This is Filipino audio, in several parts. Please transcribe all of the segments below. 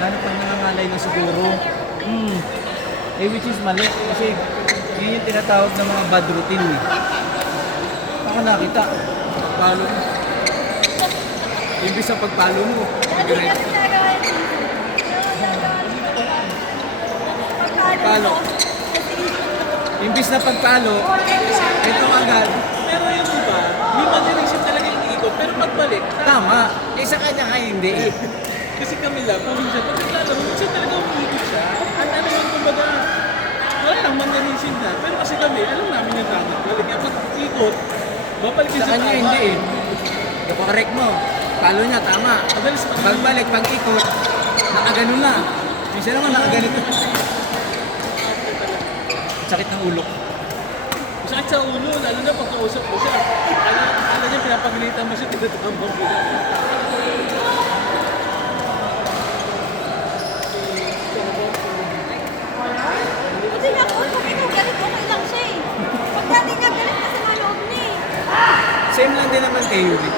Lalo pag nangangalay na siguro. Which is mali. Kasi yun yung tinatawag ng mga bad routine eh. Ako nakita, pagpalo mo. Ibig sa pagpalo mo. Pagpalo. Imbis na pagpalo, ito agad. Pero yung iba, may madirection talaga yung ikot, pero pagbalik. Tama. Sa kanya kaya hindi eh. Kasi kami lang, kung minsan, pag naglalaro, minsan talaga umiikot siya. Ano yung kumbaga, wala lang madirection na. Pero kasi kami, alam namin yung tama. Balik yung pag-ikot, babalik Sa kanya hindi eh. Correct mo. Palo niya, tama. Madalas Pagbalik, pag-ikot, nakagano na. Minsan naman nakaganito. Sakit ng ulo. Masakit sa ulo, lalo na pag kausap mo siya. Kala niya pinapagalitan mo siya, tinatambang mo. Kasi nga po, kung ikaw galit, okay lang siya eh. Pag dati niya galit, kasi maloob niya eh. Same lang din naman kay Yuri.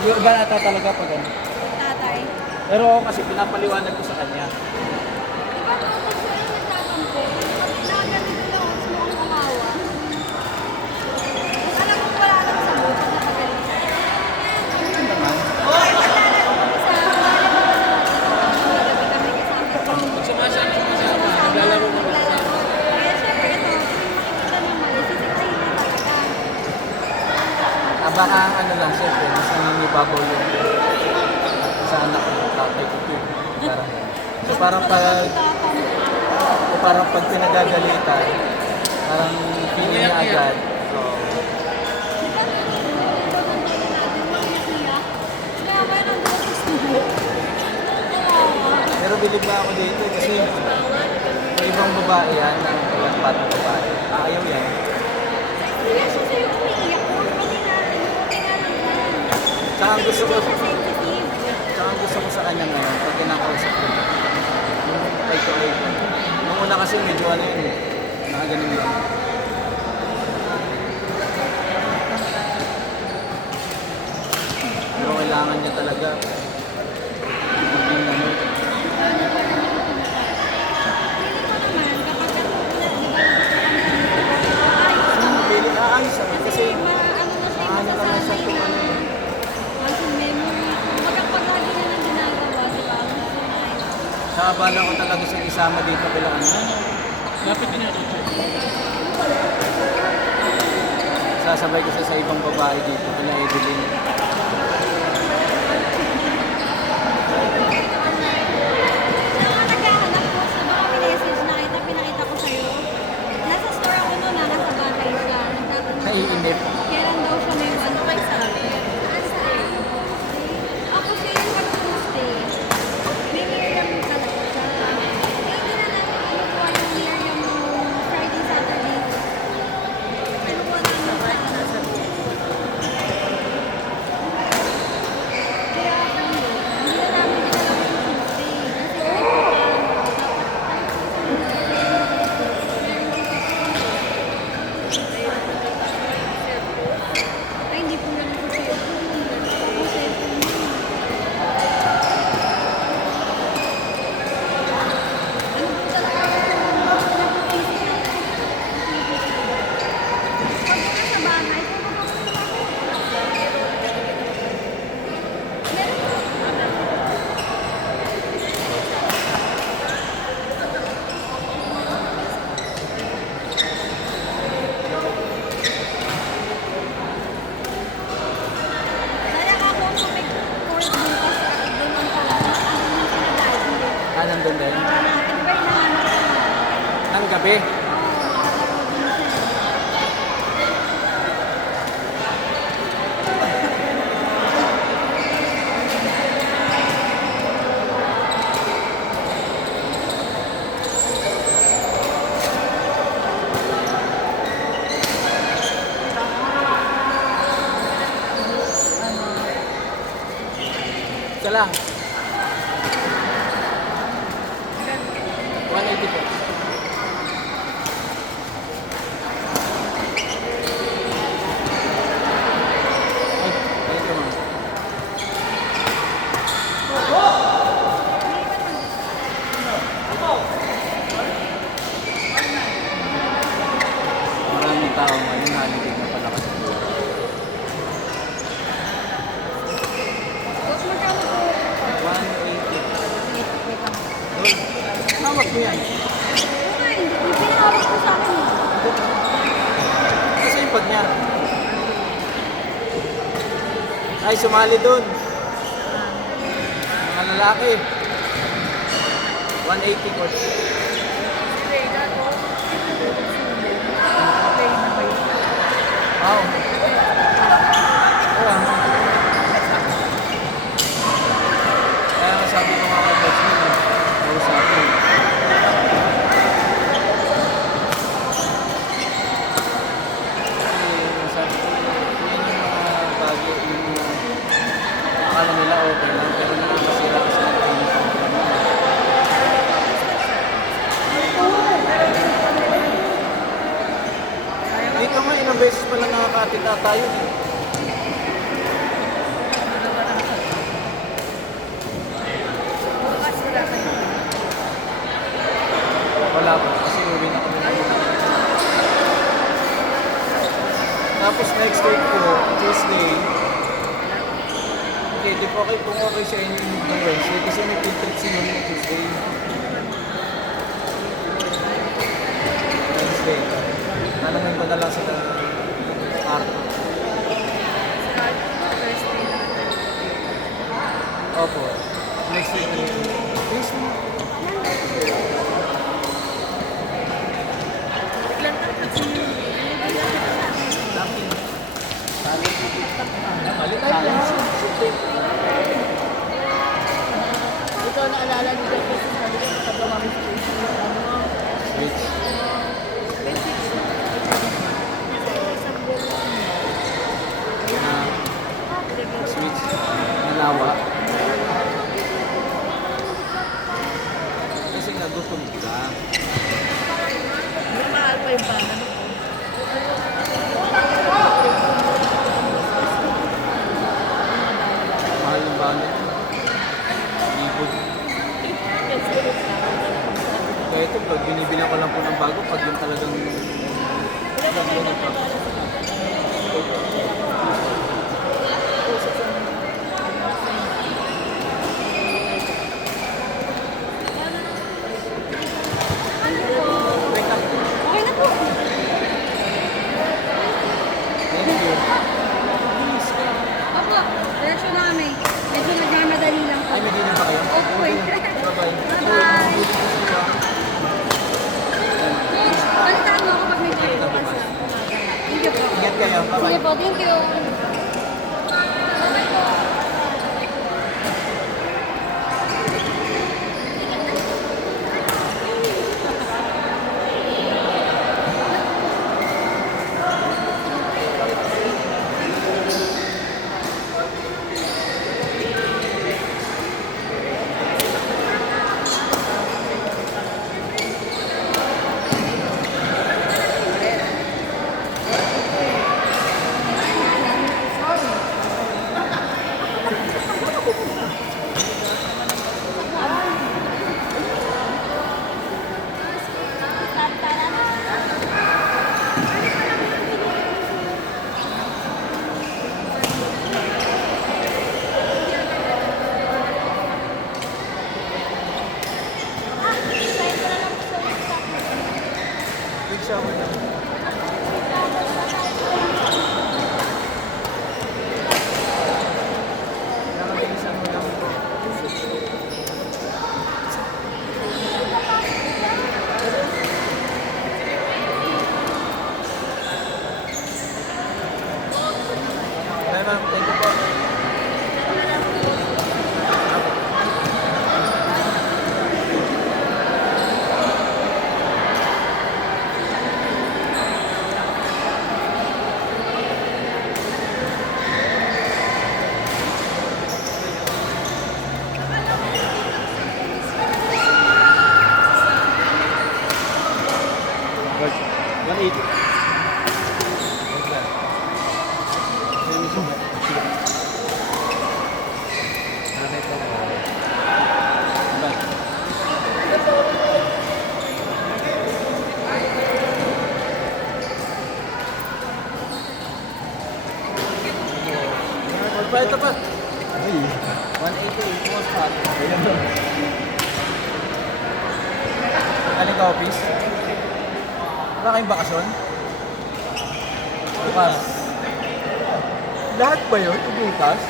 Iba ata talaga pag ano. Tatay. Pero ako kasi pinapaliwanag ko sa kanya. Di ba kung gusto ay nagtatampo, pag nagalit lang, mas mukhang kawawa. Tapos alam mo wala lang sa mo, pag napagalit siya. Ano naman? Pag lalaro kami sa gabi kami kasama. Magsama siya, naglalaro mo. Naglalaro. Kaya syempre ito, kung makikita ng mali, sisitahin na talaga. Baka ano lang, siyempre, mas naninibabaw yung sa anak ko, tatay ko to. Parang, parang pag pinagagalitan, parang feeling niya agad. So, pero bilib ba ako dito kasi may ibang babae yan, ang patong babae. Ayaw yan. Kaya siya sa'yo umiiyak mo, pati nga lang yan. Tsaka ang gusto ko, Hindi siya sensitive. tsaka ang gusto ko sa kanya ngayon, pag kinakausap ko, yung eye to eye. Nung una kasi medyo ano yun, nakaganon lang. Pero kailangan niya talaga maging ano, Feeling ko naman, kapag ayos ako kasi maano na siya, ano naman sa masasanay kung na. ano eh. Muscle memory. Kumbaga pag lagi na nang ginagawa, di ba? Masanay. Nakabala ko talaga siyang isama dito kailangan ano. Lapit din natin siya. Sasabay ko siya sa ibang babae dito, kaya Evelyn. Siya nga naghahanap ko sa mga message na kita, pinakita ko sa'yo. Nasa store ako noon, nasa bahay siya. Nagtatanong Naiinip. kailan daw siya may ano kay sabi. Saan saan? Ako siya yung mag-Tuesday. May Miriam talaga siya. Kaya hindi na namin kinukuha yung Miriam nung Friday, Saturday. Kinukuha namin sa kaya hindi na namin dinala yung Tuesday. Kasi ay, hindi po lang po cellphone. Po cellphone yun. Ano po talaga naputisip na pag nasa bahay, kaya ako kung may course bukas, doon ang pala. Ano yung sinadali? Nandun din. Di ba hinahanap ko? Nang gabi. Oo, maglalaro din siya. Isa lang. 180 po. Ay, ayun ka ma'am. May iwan Hawak mo yan. Okay, yung pinahawak ko sa akin. Kasi yung pag niya. Ay, sumali dun. Mga lalaki. 180 course. Wow. Kaya nga sabi ko nga kay Coach Min, kausapin. Kasi sabi ko, yan yung mga bagay, yung akala nila okay lang, pero nakakasira kasi ng training program nila. Dito nga, ilang beses pa lang nakakatita tayo. Wala pa, kasi uwi na kami ng Tapos next week po, Tuesday, okay, di po okay kung okay sa inyo yung Wednesday kasi may field trip si Mami ng Tuesday. Wednesday. Tanungin ko na lang sila Arto. Opo. Next week. Next week. Ikaw naalala ni Jeff kasi sabi ko nakagawa mo sa Switch. Switch. Nalawa. Kasi nagutom ka. Mahal pa yung banda mo. Mahal yung bago. Ibod. Kaya ito, pag binibila ko lang po ng bago, pag yung talagang Okay na po. Thank you. Opo, diretso na kami. Medyo nagmamadali lang po. Ay, may dinig pa kayo? Opo. Bye-bye. Bye-bye. Balitaan mo ako pag may kayo. Thank you po. Ingat kayo. Sige Bye-bye. po, thank you. Bye po. Big shower na. Nakabilisan mo lang po. Bye, ma'am. Thank you po. Right. 180. Magbayad ka pa. Ay. 180. Most hot. Ayan. nag-office? Wala kayong bakasyon? Bukas. Lahat ba yun? Bukas?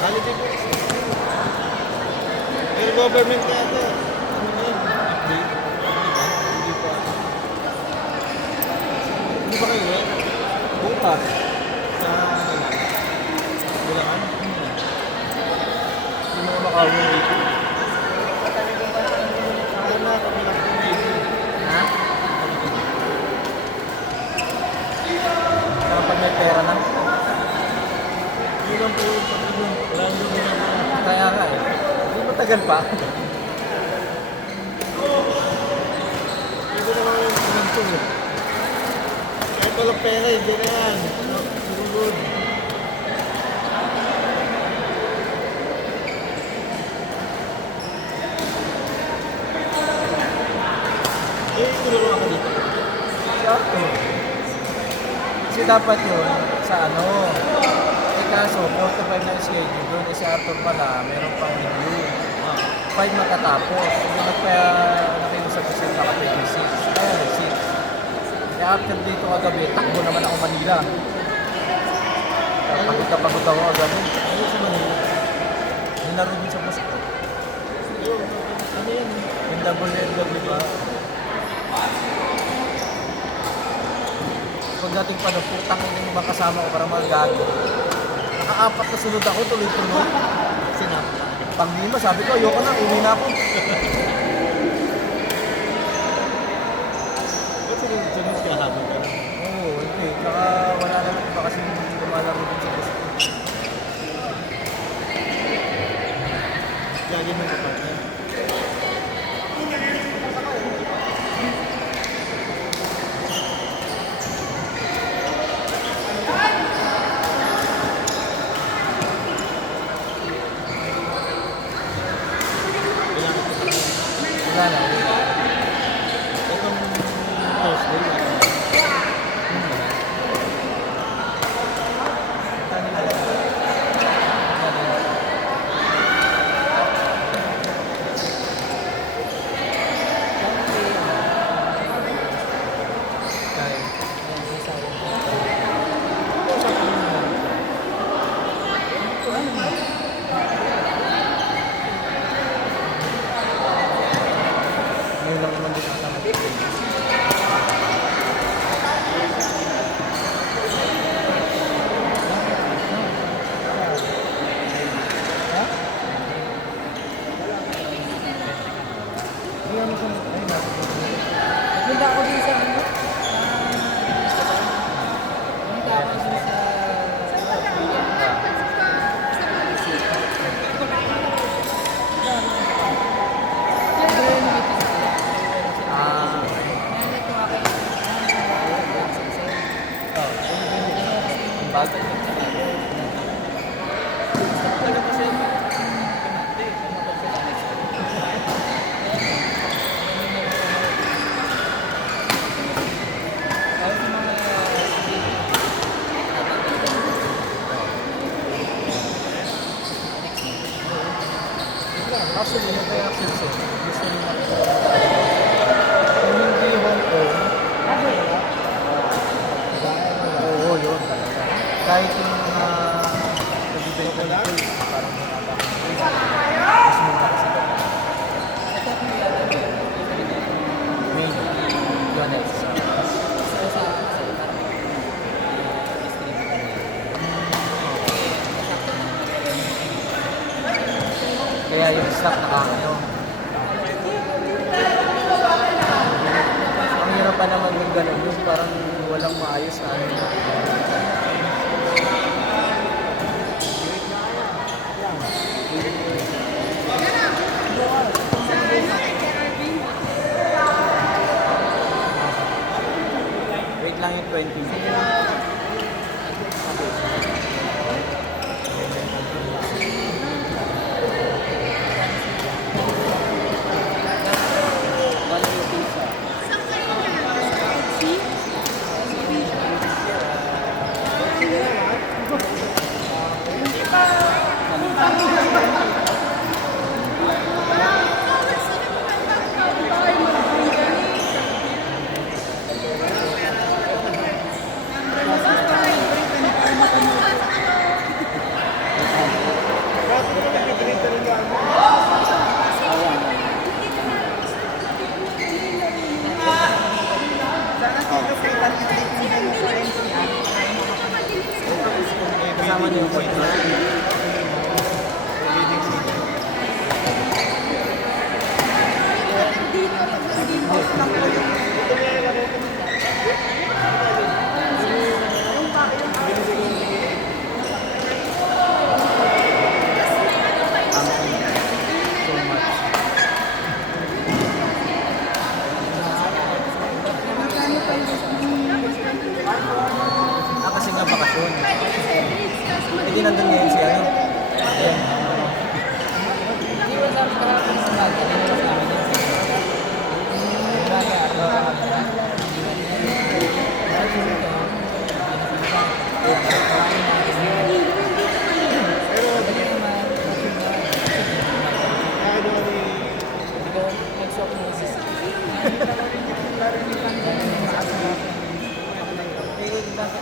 Holiday po kasi. Pero government kaya ito. Ano na yun? Update? Hindi pa. Hindi ba kayo eh? Bukas. Sa Bilangan? Hindi mo na makawin dito. Ano na kami lang po dito. Ha? Kapag may pera na. Hindi lang po yung pag-ibon. Wala nang doon na po. Kaya nga eh. Hindi matagal pa. Ito naman yung ganito eh. Kahit walang pera, hindi na yan. Surugod. Eh, tulungan ako dito. Sakto. Kasi dapat yun sa ano. Eh kaso, 4 to 5 na yung schedule doon. Eh si Arthur pala, meron pang review. 5 matatapos. Hindi kaya nakiusap ko sa kaka 26. Kaya 6. Kaya after dito kagabi, takbo naman ako Manila. Pagod na pagod ako agad. Ano sa Manila? Nilaro din sa Bosco. Ayun, ano yan? Yung WLW ba? Pagdating pa doon, putang ina mo ba kasama ko para magago. Nakaapat na sunod ako, tuloy-tuloy. Sinap. Pang lima, sabi ko, ayoko na, uwi na ako. Ba't sunod ka habang ka? Oo, hindi. Saka wala naman iba kasi lumalaro din sa Bosco. Lagi mong kapartner. Wala na, uwi na. Itong Thursday, Ngayon lang naman din ang tama. Ha? Hindi naman siya ay Nagpunta ako din sa ano? Pumunta ako din sa... Ah, ang bagal. Actually, yung kaya Axelson, gusto nila kung hindi Hong Kong, oo, yun talaga. Kahit yung mga nagbibenta ng toys, parang mga mas muna kasi doon. Main, yun eh. Kaya yung stock nakakano. Ang hirap pa naman yung gano'n, yung parang walang maayos na ano. Wait lang yung 20.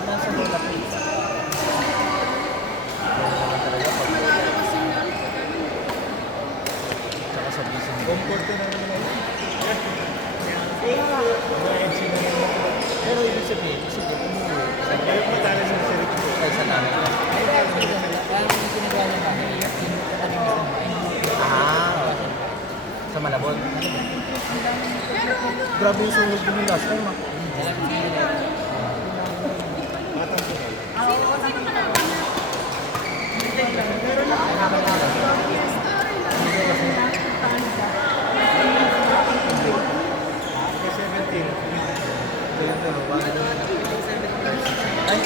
Nasa lola po. Tsaka sa busy. Comfort na naman. Pero ibig sabihin, sige, umuwi. Kaya matala sa sarili ko. Ay, sa namin. Parang yung ginagawa niya kami, yung Ah, sa Malabon. Grabe yung sunog din yung last time, ah. Ay,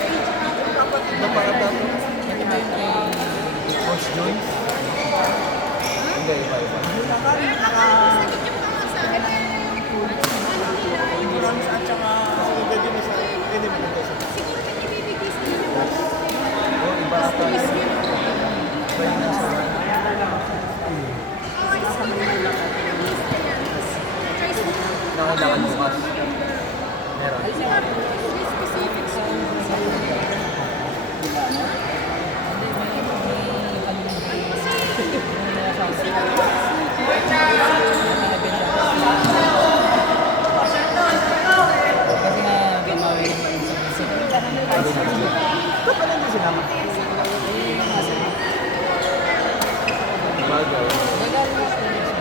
iba para dato. Coach John? Hindi, iba. Kasi nagdadi na sa... Hindi mo nagdadi sa... Siguro pinibibigay sa inyo. Oh, iba ata. Iba yung nasa nakailangan bukas. Meron. Specific school. Kasi nga, gamawi naman sa isip. Ba't pa lang sinama? Bagay. Nagaling ako ulit siya.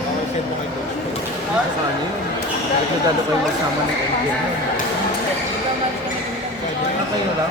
Ako send mo kay coach. Sa ano yun? Nagdado kayo masama ng MJ. Ikaw, Maris, ka na Okay na lang.